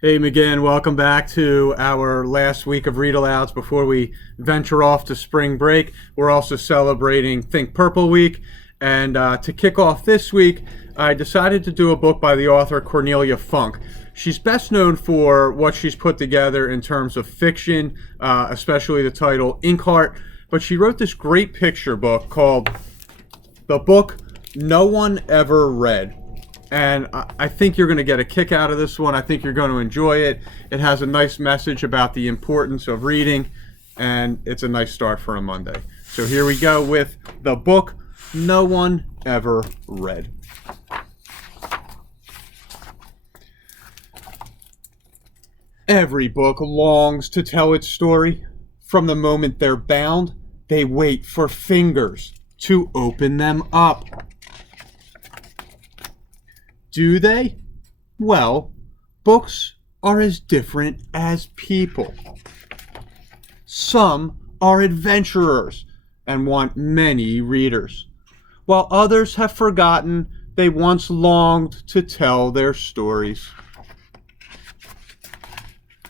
Hey, McGinn, welcome back to our last week of read alouds before we venture off to spring break. We're also celebrating Think Purple Week. And to kick off this week, I decided to do a book by the author Cornelia Funk. She's best known for what she's put together in terms of fiction, especially the title Inkheart. But she wrote this great picture book called The Book No One Ever Read. And I think you're going to get a kick out of this one. I think you're going to enjoy it. It has a nice message about the importance of reading, and it's a nice start for a Monday. So here we go with The Book No One Ever Read. Every book longs to tell its story. From the moment they're bound, they wait for fingers to open them up. Do they? Well, books are as different as people. Some are adventurers and want many readers, while others have forgotten they once longed to tell their stories.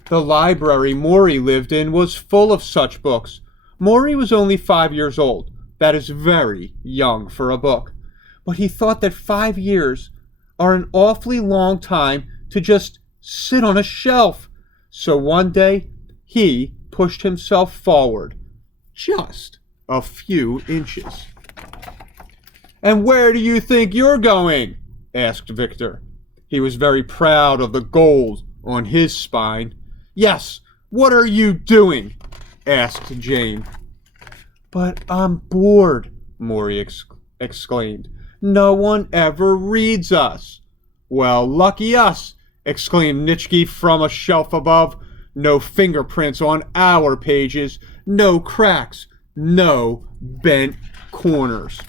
The library Maury lived in was full of such books. Maury was only 5 years old. That is very young for a book. But he thought that 5 years are an awfully long time to just sit on a shelf. So one day, he pushed himself forward, just a few inches. "And where do you think you're going?" asked Victor. He was very proud of the gold on his spine. "Yes, what are you doing?" asked Jane. "But I'm bored," Maury exclaimed. "No one ever reads us." "Well, lucky us," exclaimed Nitschke from a shelf above. "No fingerprints on our pages, no cracks, no bent corners."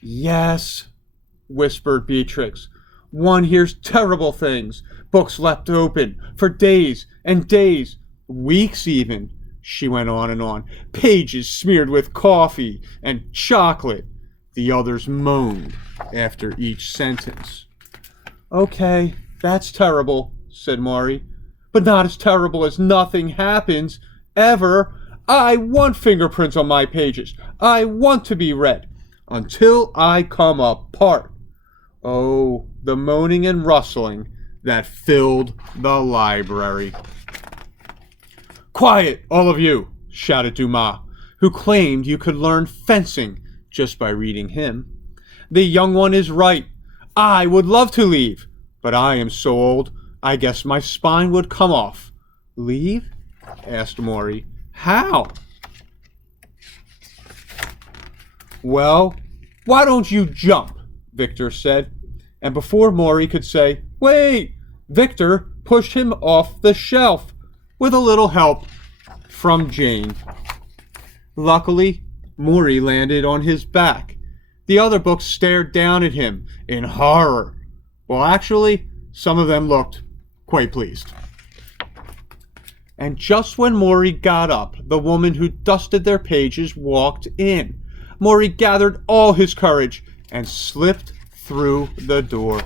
"Yes," whispered Beatrix. "One hears terrible things. Books left open for days and days, weeks even," she went on and on. "Pages smeared with coffee and chocolate." The others moaned after each sentence. "Okay, that's terrible," said Maury. "But not as terrible as nothing happens, ever. I want fingerprints on my pages. I want to be read. Until I come apart." Oh, the moaning and rustling that filled the library. "Quiet, all of you," shouted Dumas, who claimed you could learn fencing just by reading him. "The young one is right. I would love to leave, but I am so old, I guess my spine would come off." "Leave?" asked Maury. "How?" "Well, why don't you jump?" Victor said. And before Maury could say, "Wait," Victor pushed him off the shelf with a little help from Jane. Luckily, Maury landed on his back. The other books stared down at him in horror. Well, actually, some of them looked quite pleased. And just when Maury got up, the woman who dusted their pages walked in. Maury gathered all his courage and slipped through the door.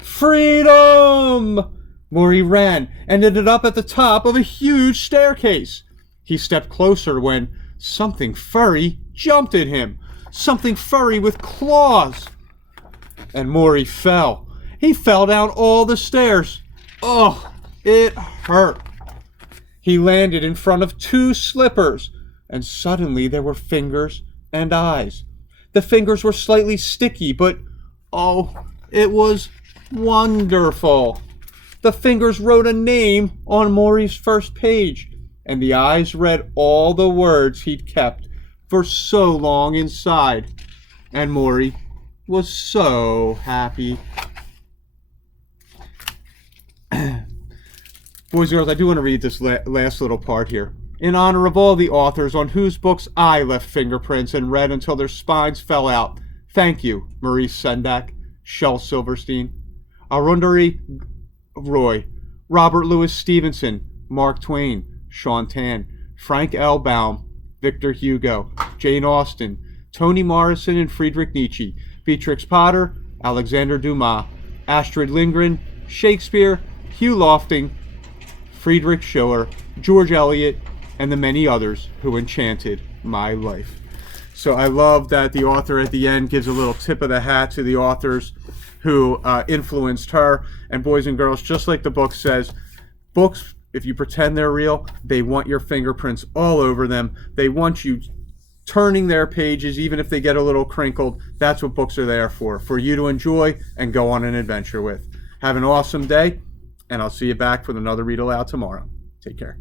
"Freedom!" Maury ran and ended up at the top of a huge staircase. He stepped closer when something furry jumped at him. Something furry with claws. And Maury fell. He fell down all the stairs. Oh, it hurt. He landed in front of 2 slippers, and suddenly there were fingers and eyes. The fingers were slightly sticky, but oh, it was wonderful. The fingers wrote a name on Maury's first page, and the eyes read all the words he'd kept for so long inside. And Maury was so happy. Boys and girls, I do want to read this last little part here. "In honor of all the authors on whose books I left fingerprints and read until their spines fell out, thank you, Maurice Sendak, Shel Silverstein, Arundhati Roy, Robert Louis Stevenson, Mark Twain, Sean Tan, Frank L. Baum, Victor Hugo, Jane Austen, Toni Morrison and Friedrich Nietzsche, Beatrix Potter, Alexander Dumas, Astrid Lindgren, Shakespeare, Hugh Lofting, Friedrich Schiller, George Eliot, and the many others who enchanted my life. So I love that the author at the end gives a little tip of the hat to the authors who influenced her. And boys and girls, just like the book says, books, if you pretend they're real, they want your fingerprints all over them. They want you turning their pages, even if they get a little crinkled. That's what books are there for you to enjoy and go on an adventure with. Have an awesome day, and I'll see you back with another Read Aloud tomorrow. Take care.